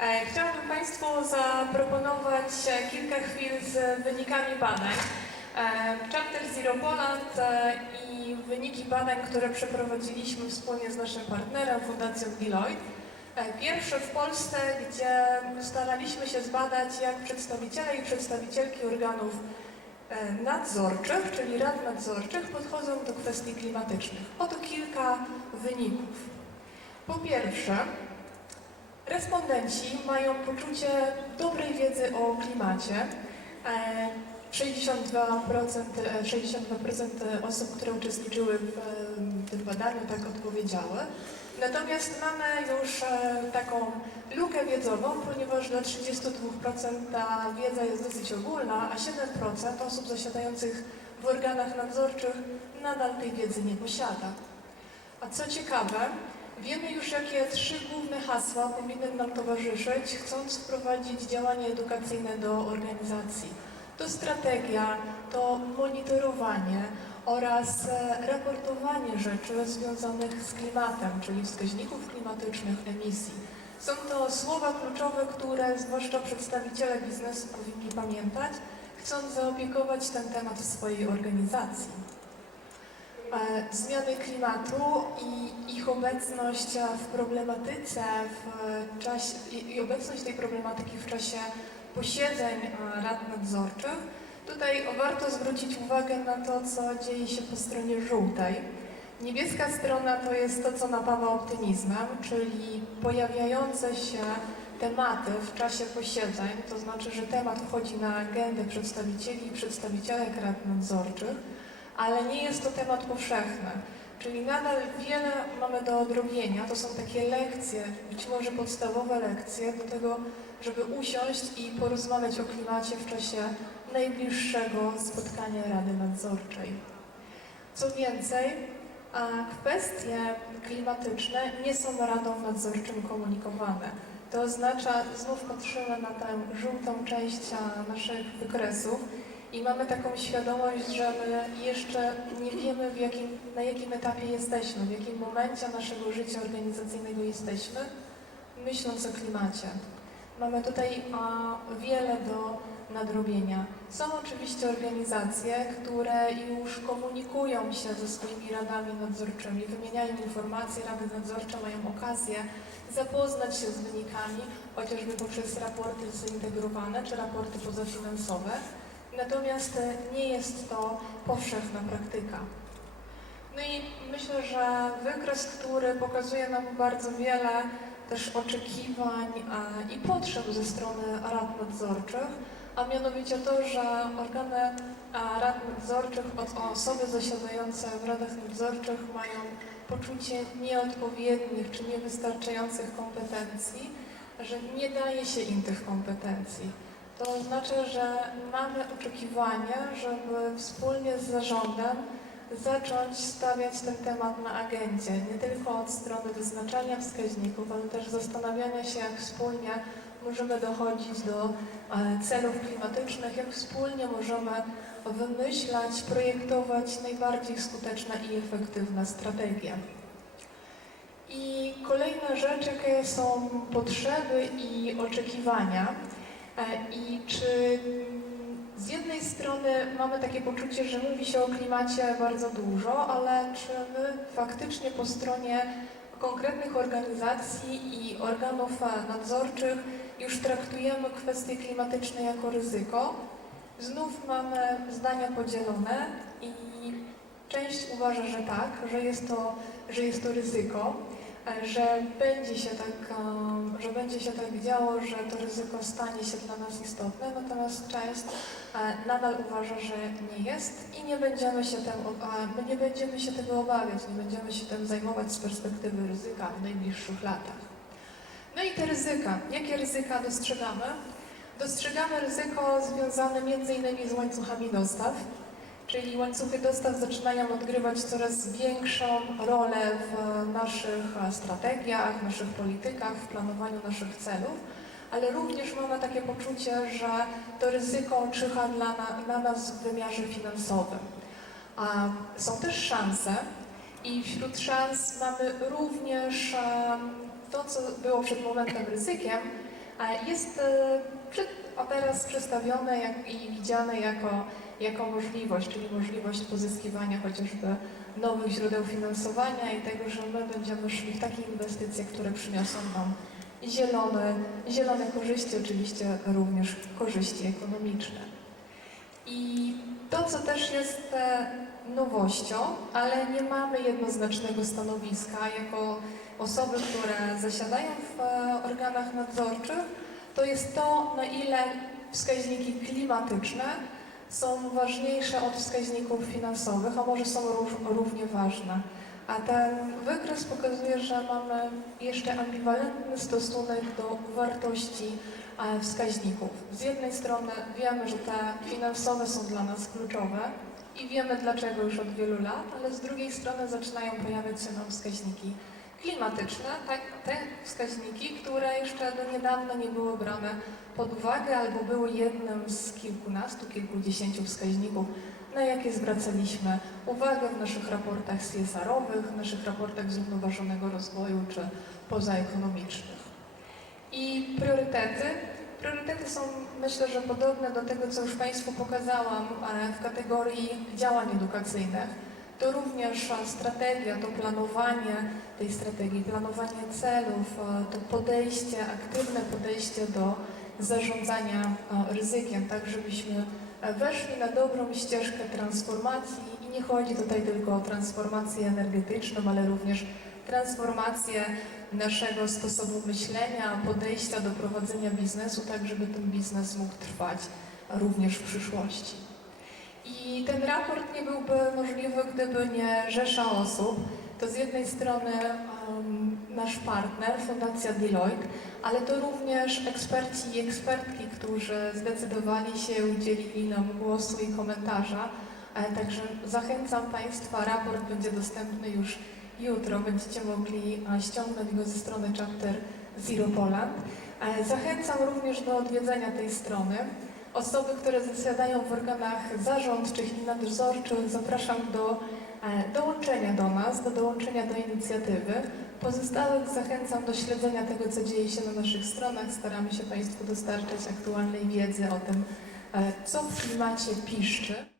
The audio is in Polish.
E, Chciałabym Państwu zaproponować e, kilka chwil z wynikami badań. E, Chapter Zero Poland i wyniki badań, które przeprowadziliśmy wspólnie z naszym partnerem, Fundacją Deloitte. Pierwsze w Polsce, gdzie staraliśmy się zbadać, jak przedstawiciele i przedstawicielki organów nadzorczych, czyli rad nadzorczych, podchodzą do kwestii klimatycznych. Oto kilka wyników. Po pierwsze, Respondenci mają poczucie dobrej wiedzy o klimacie. E, 62%, e, 62% osób, które uczestniczyły w e, tym badaniu, tak odpowiedziały. Natomiast mamy już e, taką lukę wiedzową, ponieważ dla 32% ta wiedza jest dosyć ogólna, a 7% osób zasiadających w organach nadzorczych nadal tej wiedzy nie posiada. A co ciekawe, wiemy już, jakie trzy główne hasła powinny nam towarzyszyć, chcąc wprowadzić działanie edukacyjne do organizacji. To strategia, to monitorowanie oraz e, raportowanie rzeczy związanych z klimatem, czyli wskaźników klimatycznych, emisji. Są to słowa kluczowe, które zwłaszcza przedstawiciele biznesu powinni pamiętać, chcąc zaopiekować ten temat w swojej organizacji zmiany klimatu i ich obecność e, w problematyce, w czasie, i i obecność tej problematyki w czasie posiedzeń e, rad nadzorczych. Tutaj warto zwrócić uwagę na to, co dzieje się po stronie żółtej. Niebieska strona to jest to, co napawa optymizmem, czyli pojawiające się tematy w czasie posiedzeń, to znaczy, że temat wchodzi na agendę przedstawicieli i przedstawicielek rad nadzorczych, ale nie jest to temat powszechny. Czyli nadal wiele mamy do odrobienia. To są takie lekcje, być może podstawowe lekcje do tego, żeby usiąść i porozmawiać o klimacie w czasie najbliższego spotkania Rady Nadzorczej. Co więcej, kwestie klimatyczne nie są Radą Nadzorczą komunikowane. To oznacza, znów patrzymy na tę żółtą część naszych wykresów i mamy taką świadomość, że my jeszcze nie wiemy, jakim, na jakim etapie jesteśmy, w jakim momencie naszego życia organizacyjnego jesteśmy, myśląc o klimacie. Mamy tutaj a, wiele do nadrobienia. Są oczywiście organizacje, które już komunikują się ze swoimi radami nadzorczymi, wymieniają informacje, rady nadzorcze mają okazję zapoznać się z wynikami, chociażby poprzez raporty zintegrowane czy raporty pozafinansowe. Natomiast e, nie jest to powszechna praktyka. No i myślę, że wykres, który pokazuje nam bardzo wiele też oczekiwań i potrzeb ze strony rad nadzorczych, a mianowicie to, że organy rad nadzorczych, osoby zasiadające w radach nadzorczych mają poczucie nieodpowiednich czy niewystarczających kompetencji, że nie daje się im tych kompetencji. To oznacza, że mamy oczekiwanie, żeby wspólnie z zarządem zacząć stawiać ten temat na agendzie, nie tylko od strony wyznaczania wskaźników, ale też zastanawiania się, jak wspólnie możemy dochodzić do e, celów klimatycznych, jak wspólnie możemy wymyślać, projektować najbardziej skuteczne i efektywne strategie. I kolejna rzecz, jakie są potrzeby i oczekiwania. E, I czy mm, z jednej strony mamy takie poczucie, że mówi się o klimacie bardzo dużo, ale czy my faktycznie po stronie konkretnych organizacji i organów e, nadzorczych już traktujemy kwestie klimatyczne jako ryzyko? Znów mamy zdania podzielone i część uważa, że tak, że jest to, że jest to ryzyko, że będzie się tak, e, że będzie się tak działo, że to ryzyko stanie się dla nas istotne, natomiast część e, nadal uważa, że nie jest i nie będziemy się, tem, a, my nie będziemy się tego obawiać, nie będziemy się tym zajmować z perspektywy ryzyka w najbliższych latach. No i te ryzyka. Jakie ryzyka dostrzegamy? Dostrzegamy ryzyko związane m.in. z łańcuchami dostaw, czyli łańcuchy dostaw zaczynają odgrywać coraz większą rolę w naszych e, strategiach, naszych politykach, w planowaniu naszych celów, ale również mamy takie poczucie, że to ryzyko czyha dla na, na nas w wymiarze finansowym. A są też szanse i wśród szans mamy również em, to, co było przed momentem ryzykiem, E, Jest e, a teraz przedstawione jak, i widziane jako, jako możliwość, czyli możliwość pozyskiwania chociażby nowych źródeł finansowania i tego, że my będziemy szli w takie inwestycje, które przyniosą nam zielone, zielone korzyści, oczywiście również korzyści ekonomiczne. I to, co też jest e, nowością, ale nie mamy jednoznacznego stanowiska jako osoby, które zasiadają w e, organach nadzorczych, to jest to, na ile wskaźniki klimatyczne są ważniejsze od wskaźników finansowych, a może są rów- równie ważne. A ten wykres pokazuje, że mamy jeszcze ambiwalentny stosunek do wartości e, wskaźników. Z jednej strony wiemy, że te finansowe są dla nas kluczowe i wiemy dlaczego już od wielu lat, ale z drugiej strony zaczynają pojawiać się nam wskaźniki klimatyczne, tak, te wskaźniki, które jeszcze do niedawna nie były brane pod uwagę albo były jednym z kilkunastu, kilkudziesięciu wskaźników, na jakie zwracaliśmy uwagę w naszych raportach CSR-owych, naszych raportach zrównoważonego rozwoju czy pozaekonomicznych. I priorytety. Priorytety są, myślę, że podobne do tego, co już Państwu pokazałam w kategorii działań edukacyjnych. To również e, strategia, to planowanie tej strategii, planowanie celów, e, to podejście, aktywne podejście do zarządzania e, ryzykiem, tak żebyśmy weszli na dobrą ścieżkę transformacji i nie chodzi tutaj tylko o transformację energetyczną, ale również transformację naszego sposobu myślenia, podejścia do prowadzenia biznesu, tak żeby ten biznes mógł trwać również w przyszłości. I ten raport nie byłby możliwy, gdyby nie rzesza osób. To z jednej strony em, nasz partner, Fundacja Deloitte, ale to również eksperci i ekspertki, którzy zdecydowali się, udzielili nam głosu i komentarza. E, Także zachęcam Państwa, raport będzie dostępny już jutro, będziecie mogli e, ściągnąć go ze strony chapter Zero Poland. E, Zachęcam również do odwiedzenia tej strony. Osoby, które zasiadają w organach zarządczych i nadzorczych, zapraszam do e, dołączenia do nas, do dołączenia do inicjatywy. Pozostałych zachęcam do śledzenia tego, co dzieje się na naszych stronach. Staramy się Państwu dostarczać aktualnej wiedzy o tym, e, co w klimacie piszczy.